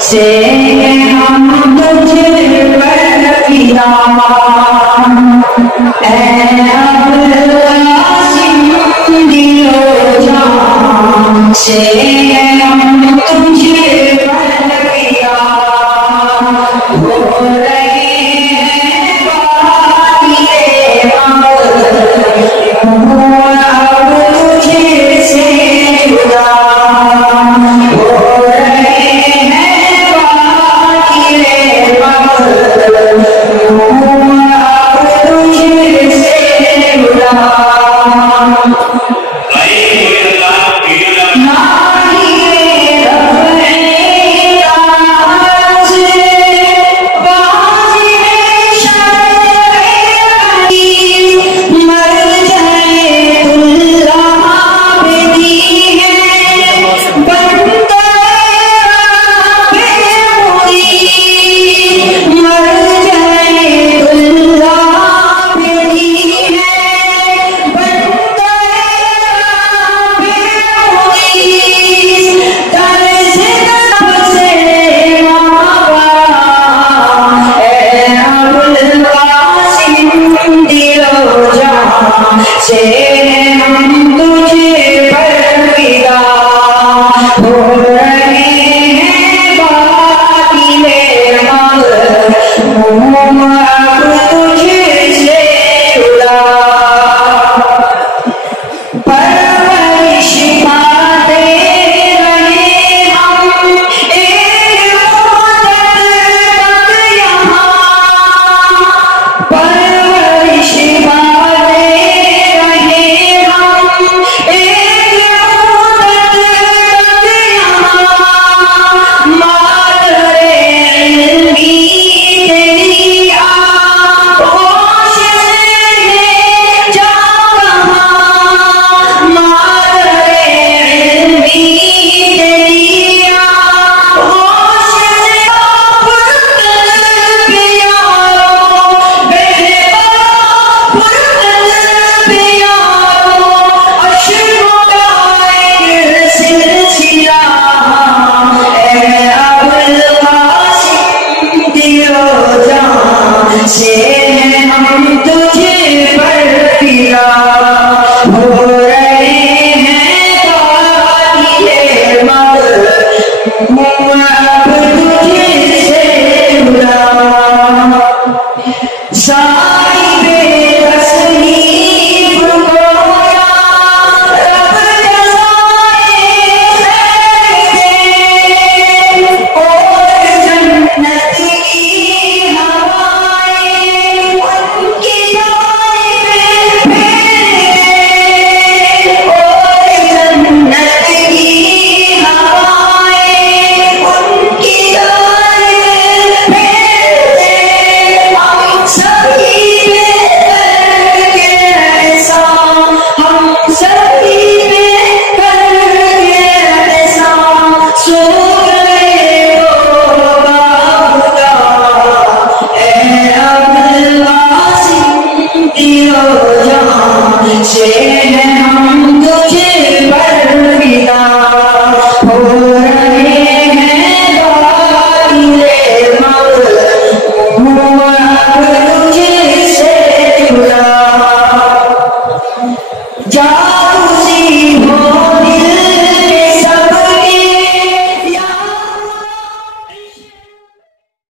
سے ہم تجھ پر فدا، اے ابوالقاسم دل و جان سے ہم تجھ پر فدا، ہو رہے ہیں باقی اب تجھ سے جدا، ہو رہے ہیں باقی اب تجھ سے جدا۔ سے ہم تجھ پر فدا، ہو رہے ہیں باقی اب تجھ سے جدا۔ پرورش پاتے رہے ہم ایک مدت تک یہاں، پرورش پاتے رہے ہم ایک مدت تک یہاں، مادر علمی تیری آغوش سے جا کہاں، مادر علمی تیری آغوش سے پرطلب یارو، بہبا پرطلب یارو، اشکوں کا ایک سلسلہ، اے ابوالقاسم دل و جان سے ہم تجھ پر فدا، ہو رہے ہیں باقی اب تجھ سے جدا۔